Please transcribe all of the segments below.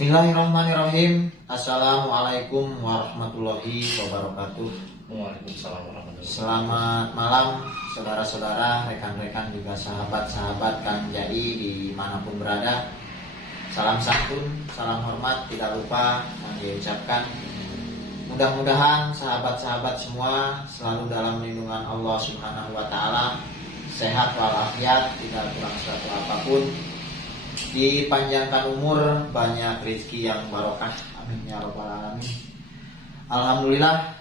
Bismillahirrahmanirrahim. Assalamualaikum warahmatullahi wabarakatuh. Waalaikumsalam warahmatullahi wabarakatuh. Selamat malam saudara-saudara, rekan-rekan juga sahabat-sahabat Kang Jai dimanapun berada. Salam santun, salam hormat tidak lupa yang diucapkan. Mudah-mudahan sahabat-sahabat semua selalu dalam lindungan Allah Subhanahu wa taala, sehat walafiat, tidak kurang suatu apapun. Dipanjangkan umur, banyak rezeki yang barokah, amin ya rabbal alamin. Alhamdulillah,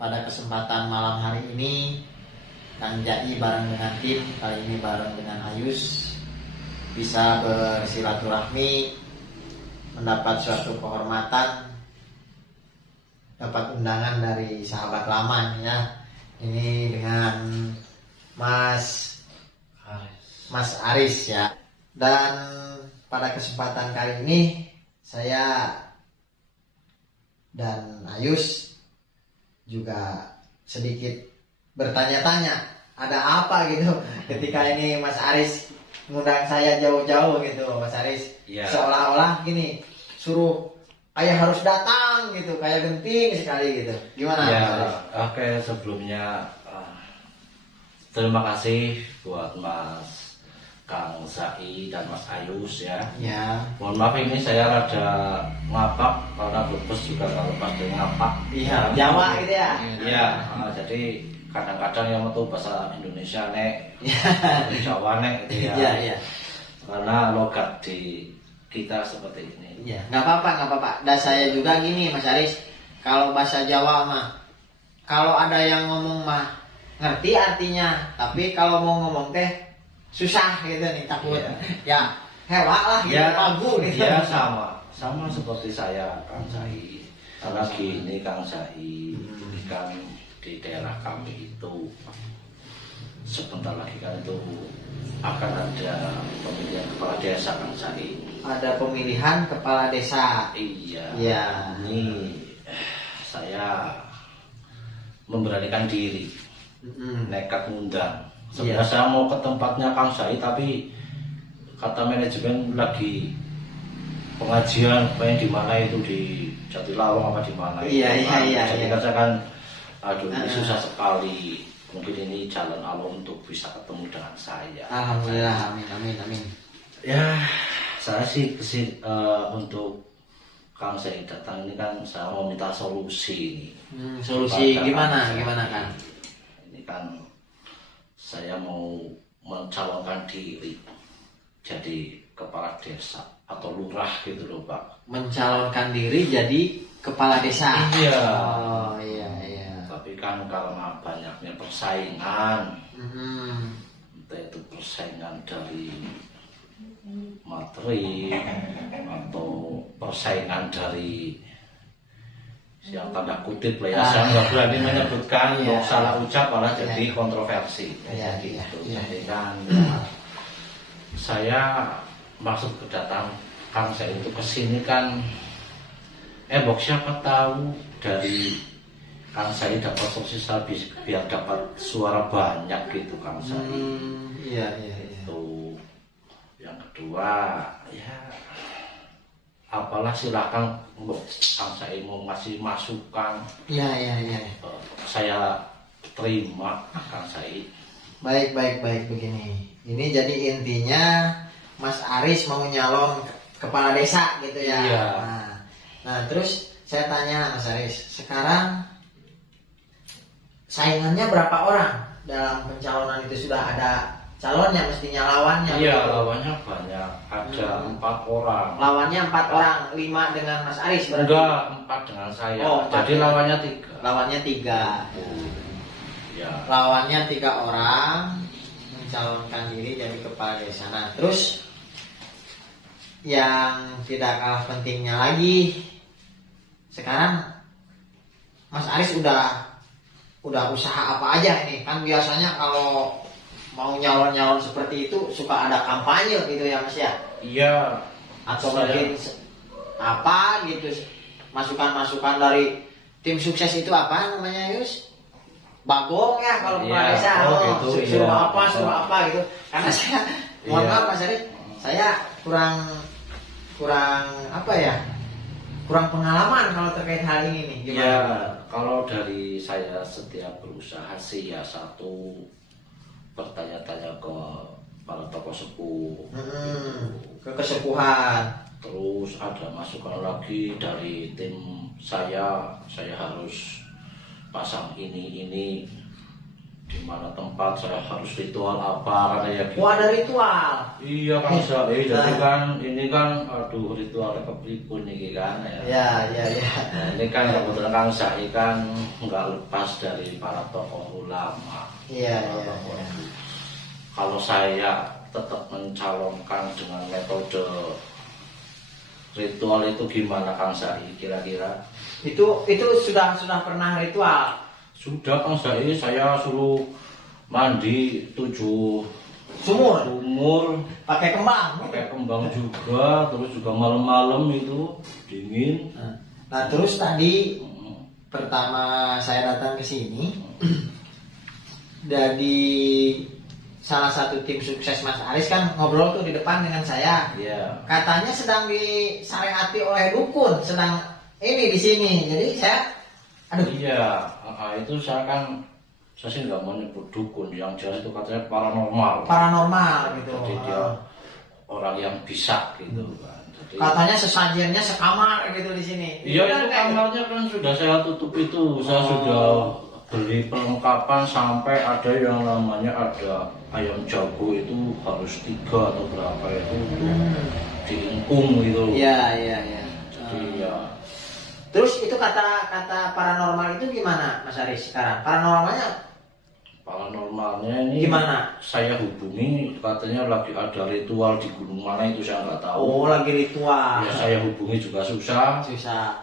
pada kesempatan malam hari ini Kang Jai bareng dengan tim, kali ini bareng dengan Ayus, bisa bersilaturahmi, mendapat suatu kehormatan, dapat undangan dari sahabat lama ya. Ini dengan Mas Aris ya. Dan pada kesempatan kali ini saya dan Ayus juga sedikit bertanya-tanya, ada apa gitu ketika ini Mas Aris ngundang saya jauh-jauh gitu. Mas Aris seolah-olah gini, suruh kayak harus datang gitu, kayak genting sekali gitu. Gimana ya, Mas Aris? Oke, sebelumnya terima kasih buat Mas Kang Zai dan Mas Ayus ya. Ya. Mohon maaf ini saya rada ngapak karena bebes juga kalau pas dia ngapak. Iya, Jawa gitu ya. Iya, jadi kadang-kadang yang itu bahasa Indonesia nek, Jawa nek gitu ya. Iya, iya. Karena logat di kita seperti ini. Iya, nggak apa-apa. Dan saya juga gini Mas Aris, kalau bahasa Jawa mah, kalau ada yang ngomong mah ngerti artinya, tapi kalau mau ngomong teh susah gitu nih, takut ya hewa lah gitu, pagu gitu. Ya sama seperti saya Kang Zai. Karena gini Kang Zai, kan di daerah kami itu sebentar lagi kan itu akan ada pemilihan kepala desa Kang Zai. Ada pemilihan kepala desa. Iya. Ya. Ini saya memberanikan diri, nekat ngundang. Sebenarnya saya mau ke tempatnya Kang Zai, tapi kata manajemen lagi pengajian, pengen di mana itu, di Jatilawang apa di mana? Iya. Jadi saya kan, aduh ini susah sekali. Mungkin ini jalan Allah untuk bisa ketemu dengan saya. Alhamdulillah, amin. Ya, saya sih untuk Kang Zai datang ini kan saya mau minta solusi ini. Solusi gimana kan? Ini kan saya mau mencalonkan diri jadi kepala desa atau lurah gitu loh Pak. Mencalonkan diri jadi kepala desa. Iya. Oh iya. Tapi kan karena banyaknya persaingan, entah itu persaingan dari materi atau persaingan dari yang tanda kutip lah ya, saya nggak berani menyebutkan, salah ucap malah jadi kontroversi gitu. Jadi kan saya maksud kedatangan Kang Zai itu kesini kan siapa tahu dari Kang Zai dapat sukses habis biar dapat suara banyak gitu Kang Zai. Iya. Itu yang kedua ya, apalah silakan Kang Zai mau ngasih masukan. Iya. Saya terima Kang Zai. Baik begini. Ini jadi intinya Mas Aris mau nyalon kepala desa gitu ya. Iya. Nah, terus saya tanya Mas Aris, sekarang saingannya berapa orang dalam pencalonan itu? Sudah ada calonnya, mestinya lawannya. Iya, lawannya banyak. Ada 4 orang. Lawannya 4 orang, 5 dengan Mas Aris berarti? Enggak, 4 dengan saya. Jadi lawannya 3. Lawannya 3. Ya. Lawannya 3 orang mencalonkan diri jadi kepala desa. Nah, terus yang tidak kalah pentingnya lagi, sekarang Mas Aris udah usaha apa aja ini? Kan biasanya kalau mau nyalon seperti itu suka ada kampanye gitu ya Mas ya? Iya. Atau mungkin apa gitu, masukan dari tim sukses itu apa namanya Yus? Bagong ya kalau kepala desa. Suruh apa gitu. Karena saya mohon maaf Mas Aris, saya kurang kurang apa ya? Kurang pengalaman kalau terkait hal ini nih. Gimana? Ya, kalau dari saya setiap berusaha sih ya satu bertanya-tanya ke para tokoh sepuh, Ke kesepuhan. terus ada masukan lagi dari tim saya harus pasang ini di mana tempat, saya harus ritual apa karena ya gitu. Oh, ada ritual. Iya kan jadi kan ini kan aduh ritual kepripun nih kan ya. Ya. Nah, ini kan kebetulan Kang Sai kan nggak lepas dari para tokoh ulama. Iya. Kalau saya tetap mencalonkan dengan metode ritual itu gimana Kang Sai kira-kira? Itu sudah pernah ritual. Sudah Kang Sai, saya suruh mandi 7 sumur Pakai kembang juga, terus juga malam-malam itu dingin. Nah, terus tadi pertama saya datang ke sini dari salah satu tim sukses Mas Aris kan ngobrol tuh di depan dengan saya. Iya. Katanya sedang disyariati oleh dukun, sedang ini di sini. Jadi saya Iya, itu saya sih nggak mau nyebut dukun, yang jelas itu katanya paranormal gitu. Jadi dia orang yang bisa gitu kan. Jadi, katanya sesajennya sekamar gitu di sini. Iya, itu kamarnya kan sudah saya tutup itu. Saya sudah beli perlengkapan sampai ada yang namanya ada ayam jago itu harus 3 atau berapa itu diingkung gitu. Iya. Jadi ya. Terus itu kata paranormal itu gimana Mas Aris sekarang? Paranormalnya ini gimana? Saya hubungi katanya lagi ada ritual di gunung mana itu saya nggak tahu. Oh, lagi ritual. Ya saya hubungi juga susah.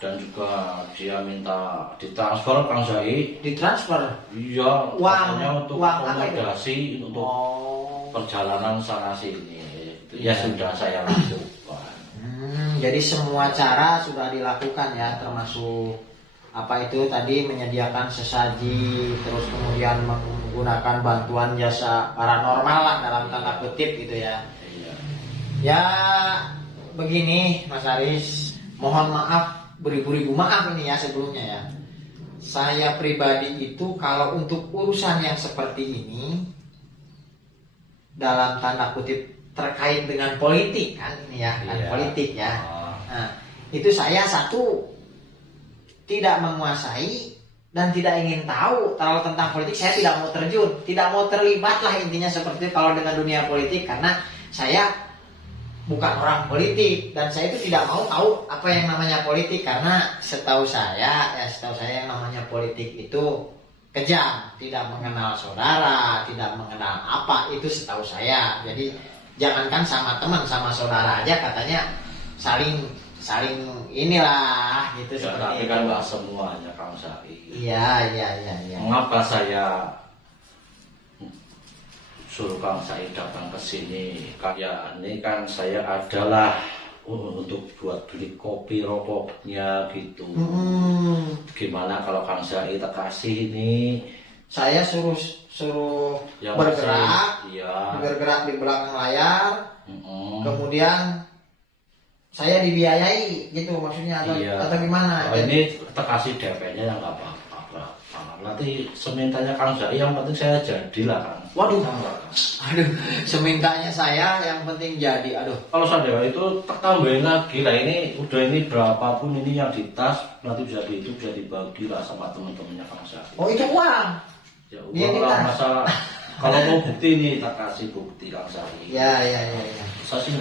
Dan juga dia minta ditransfer Kang Sai. Ditransfer? Iya. Katanya untuk uang akomodasi untuk perjalanan sana sini. Ya sudah saya lakukan. Jadi semua cara sudah dilakukan ya, termasuk apa itu tadi menyediakan sesaji, terus kemudian menggunakan bantuan jasa paranormal lah dalam tanda kutip gitu ya. Ya begini Mas Aris, mohon maaf, beribu-ribu maaf ini ya sebelumnya ya. Saya pribadi itu kalau untuk urusan yang seperti ini dalam tanda kutip terkait dengan politik kan ini ya, kan politik ya. Nah, itu saya satu tidak menguasai dan tidak ingin tahu terlalu tentang politik. Saya tidak mau terjun, tidak mau terlibat lah intinya seperti itu kalau dengan dunia politik, karena saya bukan orang politik dan saya itu tidak mau tahu apa yang namanya politik, karena setahu saya yang namanya politik itu kejam, tidak mengenal saudara, tidak mengenal apa, itu setahu saya. Jadi jangankan sama teman, sama saudara aja katanya saling inilah gitu ya, tapi kan nggak semuanya Kang Sai. Iya. Mengapa saya suruh Kang Sai datang ke sini? Kayak ini kan saya adalah untuk buat beli kopi rokoknya gitu. Gimana kalau Kang Sai tak kasih ini? Saya suruh bergerak di belakang layar. Kemudian saya dibiayai gitu maksudnya atau gimana? Ini kasih DP-nya yang nggak apa-apa. Nanti semintanya Kang Sai yang penting saya jadilah kan. Waduh, semintanya saya yang penting jadi. Kalau saya itu tambahin lagi lah, ini berapapun ini yang di tas nanti bisa dibagi lah sama teman-temannya Kang Sai. Oh, itu uang? Ya uang lah masalah. Kalau mau bukti nih tak kasih bukti Kang Sai. Ya. Saya sih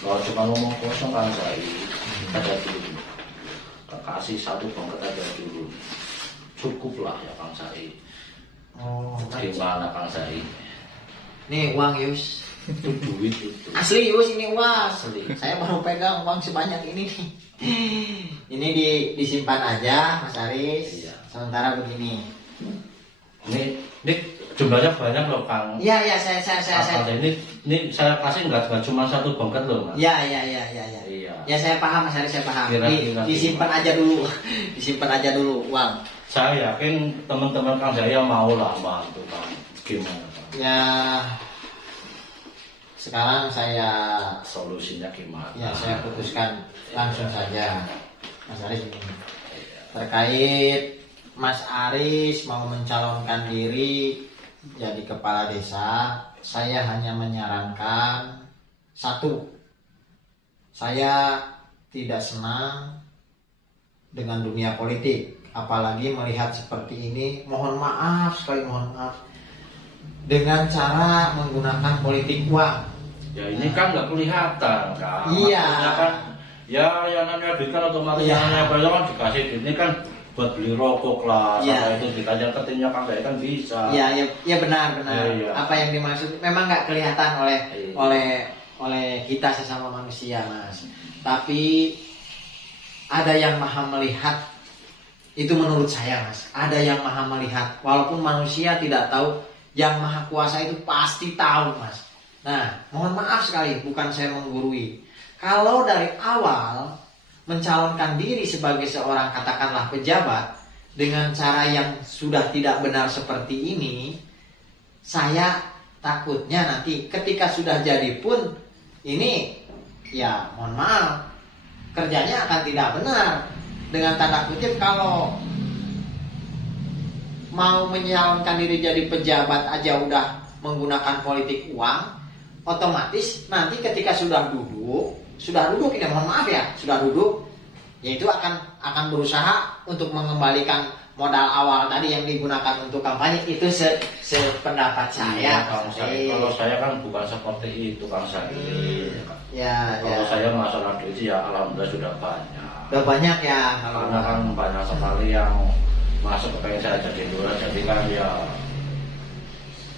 kalau cuma ngomong kosong Kang Sai, ada dulu. Kasih 1 bangket aja dulu. Cukup lah ya Kang Sai. Gimana Kang Sai? Nih uang Yus. Itu duit itu. Asli Yus, ini uang. Asli. Saya baru pegang uang sebanyak ini nih. Ini disimpan aja Mas Aris. Iya. Sementara begini. Ini jumlahnya banyak loh Kang. Iya, saya. Ini saya kasih nggak cuma 1 bangket loh Mas. Iya. Iya. Ya saya paham Mas Aris, saya paham. Disimpan aja dulu uang. Saya yakin teman-teman Kang saya mau lah bantu Kang. Gimana Kang? Ya sekarang saya Solusinya gimana? ya saya putuskan langsung saja, Mas Aris ini. Terkait Mas Aris mau mencalonkan diri jadi kepala desa, saya hanya menyarankan satu, saya tidak senang dengan dunia politik, apalagi melihat seperti ini. Mohon maaf sekali, mohon maaf, dengan cara menggunakan politik uang. Ya ini kan nggak kelihatan kan. Iya. Maksudnya kan ya yang namanya duit kan otomatis Iya. yang namanya bayar kan dikasih duit ini kan buat beli rokok lah, Iya. sama itu dikajak ketimnya kan saya kan bisa. Ya benar. Iya. Apa yang dimaksud memang nggak kelihatan Iya. oleh kita sesama manusia, Mas. Tapi ada yang maha melihat. Itu menurut saya, Mas. Ada yang maha melihat. Walaupun manusia tidak tahu, yang maha kuasa itu pasti tahu, Mas. Nah, mohon maaf sekali, bukan saya menggurui. Kalau dari awal mencalonkan diri sebagai seorang katakanlah pejabat dengan cara yang sudah tidak benar seperti ini, saya takutnya nanti ketika sudah jadi pun ini ya mohon maaf, kerjanya akan tidak benar. Dengan tanda kutip, kalau mau menyalonkan diri jadi pejabat aja udah menggunakan politik uang, otomatis nanti ketika sudah duduk ini mohon maaf ya, sudah duduk, yaitu akan berusaha untuk mengembalikan modal awal tadi yang digunakan untuk kampanye. Itu sependapat saya. Kang Said. Kalau saya kan bukan seperti itu, Kang Said. Kalau saya masalah duit ya alhamdulillah sudah banyak. Udah banyak ya. Karena kan banyak sekali yang masuk ke pengen saya jadi lurah, jadi kan ya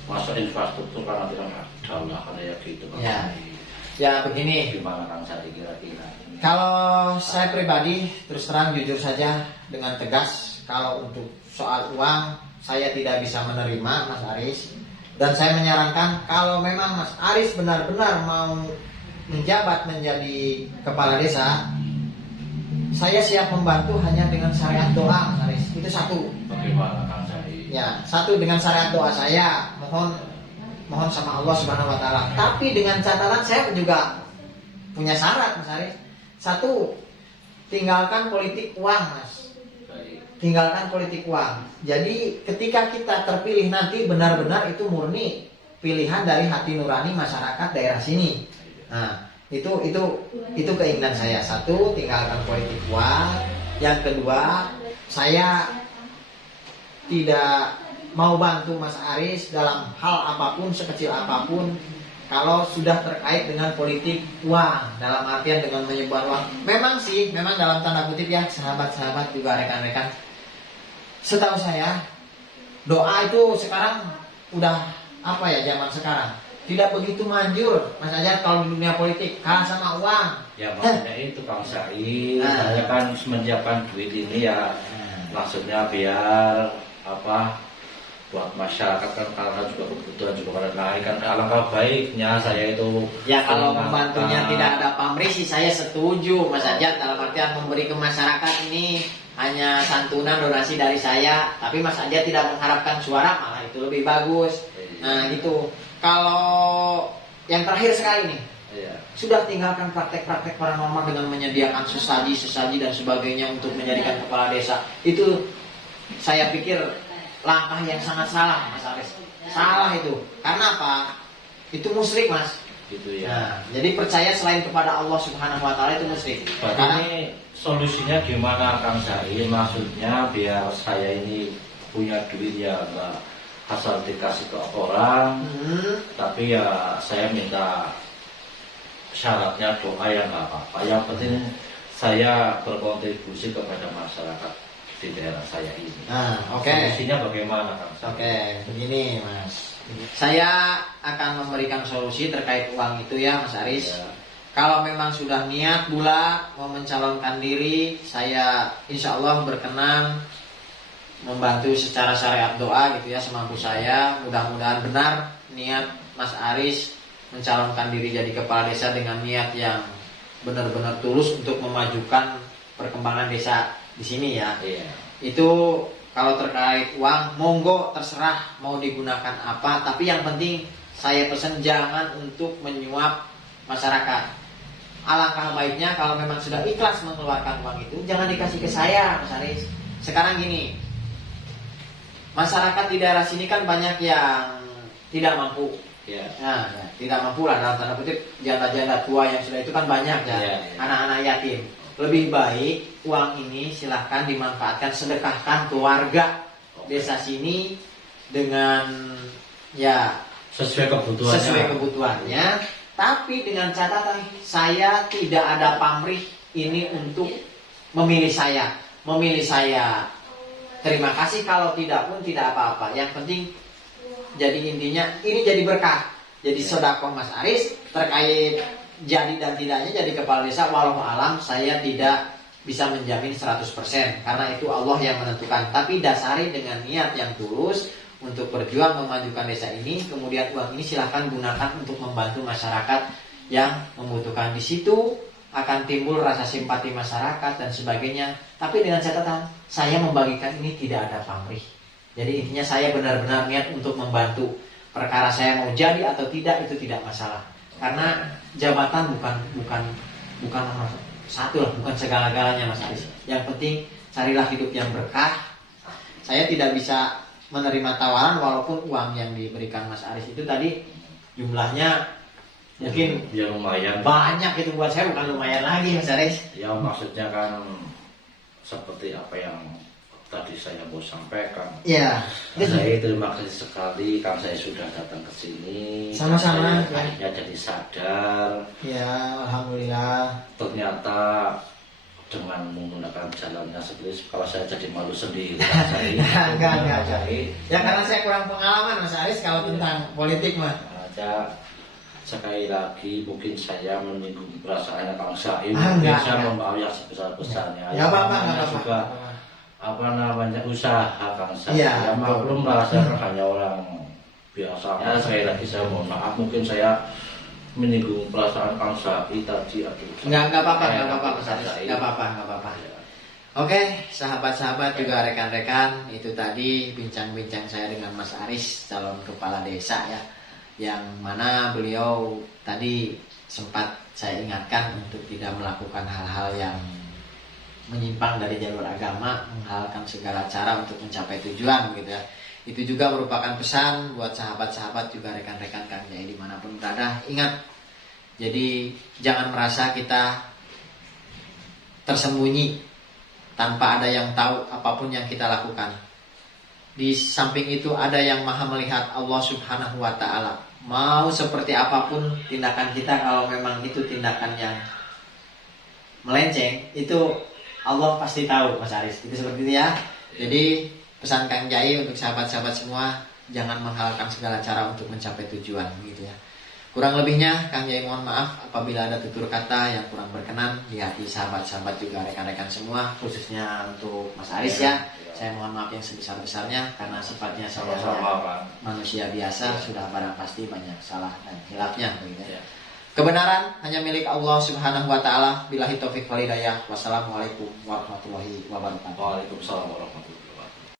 masuk infrastruktur karena tidak ada lah, kayak gitu. Ya begini. Gimana Kang Said kira-kira? Kalau saya pribadi terus terang jujur saja dengan tegas, kalau untuk soal uang saya tidak bisa menerima, Mas Aris. Dan saya menyarankan kalau memang Mas Aris benar-benar mau menjabat menjadi kepala desa, saya siap membantu hanya dengan syariat doa, Mas Aris. Itu satu. Bagaimana Kang Said? Ya, satu dengan syariat doa saya, mohon sama Allah Subhanahu wa taala. Tapi dengan catatan saya juga punya syarat, Mas Aris. Satu, tinggalkan politik uang, Mas. Tinggalkan politik uang. Jadi ketika kita terpilih nanti benar-benar itu murni pilihan dari hati nurani masyarakat daerah sini. Nah, itu keinginan saya. Satu, tinggalkan politik uang. Yang kedua, saya tidak mau bantu Mas Aris dalam hal apapun, sekecil apapun, kalau sudah terkait dengan politik uang, dalam artian dengan menyebar uang. Memang dalam tanda kutip ya, sahabat-sahabat juga rekan-rekan, setahu saya doa itu sekarang udah zaman sekarang tidak begitu manjur, Mas Ajat, kalau di dunia politik kalah sama uang. Ya maksudnya itu Kang Said, saya kan menyiapkan duit ini ya, maksudnya biar buat masyarakat kan, karena juga kebutuhan juga pada naik kan. Alangkah baiknya saya itu ya kalau membantunya tidak ada pamrih sih saya setuju, Mas Ajat, dalam artian memberi ke masyarakat ini hanya santunan donasi dari saya, tapi Mas Ajat tidak mengharapkan suara, malah itu lebih bagus. Nah gitu. Kalau yang terakhir sekali nih, sudah tinggalkan praktek-praktek paranormal dengan menyediakan sesaji dan sebagainya untuk menjadikan kepala desa. Itu saya pikir langkah yang sangat salah, Mas Aris. Salah itu. Karena apa? Itu musyrik, Mas. Gitu ya. Nah, jadi percaya selain kepada Allah Subhanahu wa taala itu musyrik. Karena ini solusinya gimana Kang Said? Maksudnya biar saya ini punya duit ya enggak asal dikasih ke orang, tapi ya saya minta syaratnya doa ya nggak apa-apa. Yang penting saya berkontribusi kepada masyarakat di daerah saya ini. Nah, oke. Solusinya bagaimana Kang Said? Oke, begini Mas. Saya akan memberikan solusi terkait uang itu ya Mas Aris. Ya. Kalau memang sudah niat bulat mau mencalonkan diri, saya insya Allah berkenan membantu secara syariat doa gitu ya semampu saya. Mudah-mudahan benar niat Mas Aris mencalonkan diri jadi kepala desa dengan niat yang benar-benar tulus untuk memajukan perkembangan desa di sini ya. Iya. Itu kalau terkait uang, monggo terserah mau digunakan apa, tapi yang penting saya pesan jangan untuk menyuap masyarakat. Alangkah baiknya kalau memang sudah ikhlas mengeluarkan uang itu, jangan dikasih ke saya, Mas Aris. Sekarang gini, masyarakat di daerah sini kan banyak yang tidak mampu. Ya. Nah, ya, tidak mampu lah dalam tanda kutip, janda-janda tua yang sudah itu kan banyak ya, Ya. anak-anak yatim. Lebih baik uang ini silahkan dimanfaatkan, sedekahkan keluarga desa sini dengan ya Sesuai kebutuhannya. Tapi dengan catatan saya tidak ada pamrih ini untuk memilih saya. Terima kasih, kalau tidak pun tidak apa-apa. Yang penting jadi intinya ini jadi berkah. Jadi sedekah Mas Aris terkait jadi dan tidaknya jadi kepala desa, walau alam saya tidak bisa menjamin 100% karena itu Allah yang menentukan. Tapi dasari dengan niat yang tulus untuk berjuang memajukan desa ini, kemudian uang ini silahkan gunakan untuk membantu masyarakat yang membutuhkan. Di situ akan timbul rasa simpati masyarakat dan sebagainya. Tapi dengan catatan, saya membagikan ini tidak ada pamrih. Jadi intinya saya benar-benar niat untuk membantu. Perkara saya mau jadi atau tidak itu tidak masalah. Karena jabatan bukan nomor satu lah, bukan segala-galanya Mas Aris. Yang penting carilah hidup yang berkah. Saya tidak bisa menerima tawaran walaupun uang yang diberikan Mas Aris itu tadi jumlahnya mungkin ya lumayan banyak, itu buat saya bukan lumayan lagi Mas Aris. Ya maksudnya kan seperti apa yang tadi saya mau sampaikan. Iya. Saya terima kasih sekali karena saya sudah datang ke sini. Sama-sama. Saya akhirnya jadi sadar. Ya, alhamdulillah. Ternyata dengan menggunakan jalannya seperti kalau saya jadi malu sendiri. Enggak. Ya karena saya kurang pengalaman Mas Aris kalau tentang politik mah. Aja sekali lagi mungkin saya menyinggung perasaannya Kang Saim. Enggak. Saya membawa yang sebesar-besarnya. Ya apa-apa, enggak juga apa namanya usaha Kang Saim. Ya, Ya maklum lah saya hanya orang biasa. Ya, sekali lagi saya mohon maaf mungkin saya menyinggung perasaan Kang Saim tadi. Enggak apa-apa Mas Aris. Enggak apa-apa. Oke, sahabat-sahabat juga rekan-rekan, itu tadi bincang-bincang saya dengan Mas Aris, calon kepala desa ya, yang mana beliau tadi sempat saya ingatkan untuk tidak melakukan hal-hal yang menyimpang dari jalur agama, menghalalkan segala cara untuk mencapai tujuan gitu ya. Itu juga merupakan pesan buat sahabat-sahabat juga rekan-rekan Kang Jai dimanapun berada. Ingat, jadi jangan merasa kita tersembunyi tanpa ada yang tahu apapun yang kita lakukan. Di samping itu ada yang maha melihat, Allah Subhanahu wa ta'ala. Mau seperti apapun tindakan kita, kalau memang itu tindakan yang melenceng, itu Allah pasti tahu Mas Aris. Itu seperti itu ya. Jadi pesan Kang Jai untuk sahabat-sahabat semua, jangan menghalalkan segala cara untuk mencapai tujuan gitu ya. Kurang lebihnya Kang Jai mohon maaf apabila ada tutur kata yang kurang berkenan di hati sahabat-sahabat juga rekan-rekan semua, khususnya untuk Mas Aris ya. Saya mohon maaf yang sebesar-besarnya karena sifatnya saya manusia biasa, sudah barang pasti banyak salah dan hilafnya begitu ya. Kebenaran hanya milik Allah Subhanahu wa ta'ala. Billahi taufiq wal hidayah. Wassalamualaikum warahmatullahi wabarakatuh. Waalaikumsalam warahmatullahi wabarakatuh.